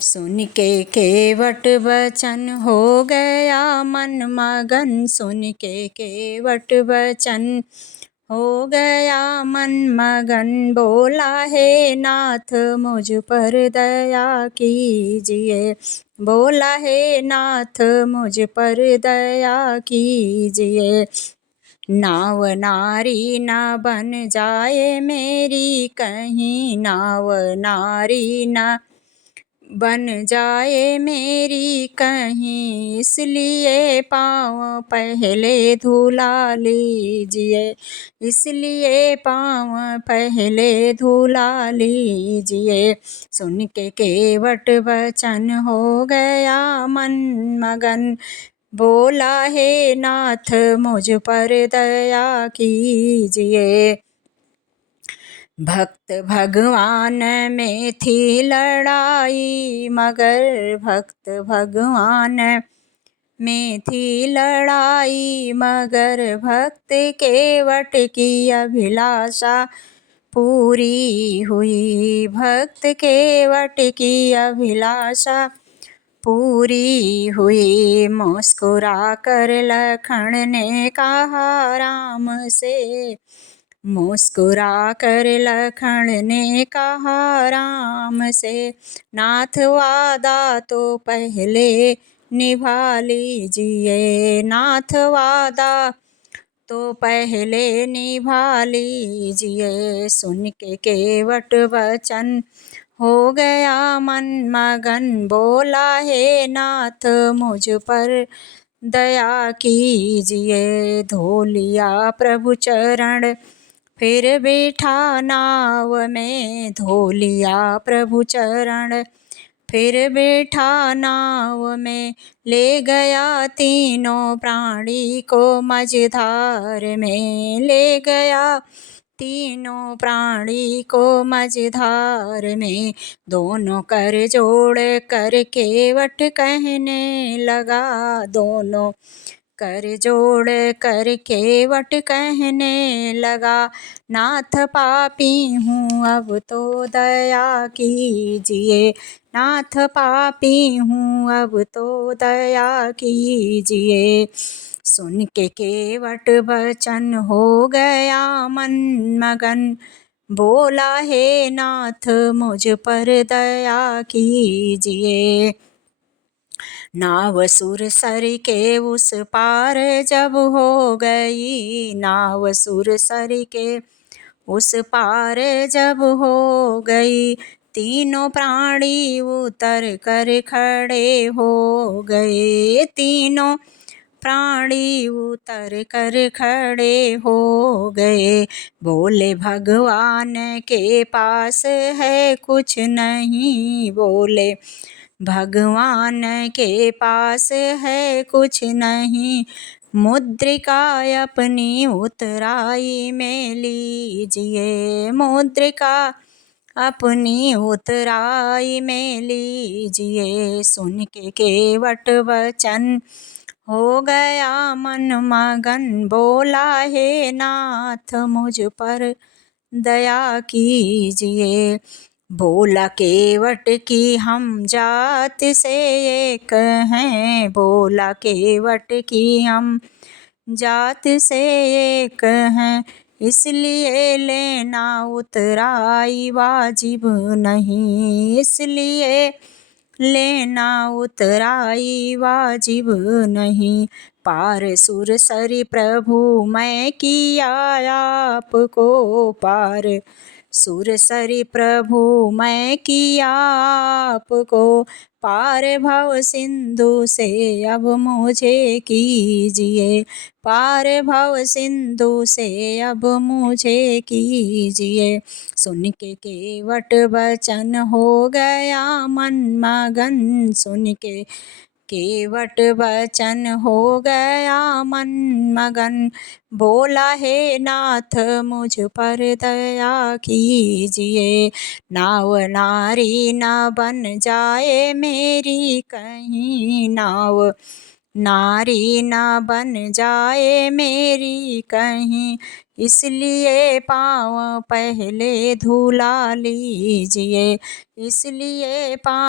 सुन के केवट वचन हो गया मन मगन। सुन के केवट वचन हो गया मन मगन। बोला हे नाथ मुझ पर दया कीजिए। बोला हे नाथ मुझ पर दया कीजिए। नाव नारी न बन जाए मेरी कहीं। नाव नारी न बन जाए मेरी कहीं। इसलिए पाँव पहले धुला लीजिए। इसलिए पाँव पहले धुला लीजिए। सुन के केवट वचन हो गया मन मगन। बोला हे नाथ मुझ पर दया कीजिए। भक्त भगवान में थी लड़ाई मगर। भक्त भगवान में थी लड़ाई मगर। भक्त केवट की अभिलाषा पूरी हुई। भक्त केवट की अभिलाषा पूरी हुई। मुस्कुरा कर लखन ने कहा राम से। मुस्कुरा कर लखन ने कहा राम से। नाथ वादा तो पहले निभा लीजिए। नाथ वादा तो पहले निभा लीजिए। सुन के केवट वचन हो गया मन मगन। बोला हे नाथ मुझ पर दया कीजिए। धो लिया प्रभु चरण फिर बैठा नाव में। धो लिया प्रभु चरण फिर बैठा नाव में। ले गया तीनों प्राणी को मझधार में। ले गया तीनों प्राणी को मझधार में। दोनों कर जोड़ कर केवट कहने लगा। दोनों कर जोड़ कर केवट कहने लगा। नाथ पापी हूँ अब तो दया कीजिए। नाथ पापी हूँ अब तो दया कीजिए। सुन के केवट वचन हो गया मन मगन। बोला हे नाथ मुझ पर दया कीजिए। नाव सुरसर के उस पार जब हो गई। नाव सुरसर के उस पार जब हो गई। तीनों प्राणी उतर कर खड़े हो गए। तीनों प्राणी उतर कर खड़े हो गए। बोले भगवान के पास है कुछ नहीं। बोले भगवान के पास है कुछ नहीं। मुद्रिका अपनी उतराई में लीजिए। मुद्रिका अपनी उतराई में लीजिए। सुन के केवट वचन हो गया मन मगन। बोला हे नाथ मुझ पर दया कीजिए। बोला केवट की हम जात से एक हैं। बोला केवट की हम जात से एक हैं। इसलिए लेना उतराई वाजिब नहीं। इसलिए लेना उतराई वाजिब नहीं। पार सुरसरी प्रभु मैं किया आपको। पार सुरसरी प्रभु मैं किया आपको। पार भव सिंधु से अब मुझे कीजिए। पार भव सिंधु से अब मुझे कीजिए। सुन के केवट वचन हो गया मन मगन। सुन के केवट वचन हो गया मन मगन। बोला हे नाथ मुझ पर दया कीजिए। नाव नारी न बन जाए मेरी कहीं। नाव नारी न बन जाए मेरी कहीं। इसलिए पाँव पहले धुला लीजिए। इसलिए पाँव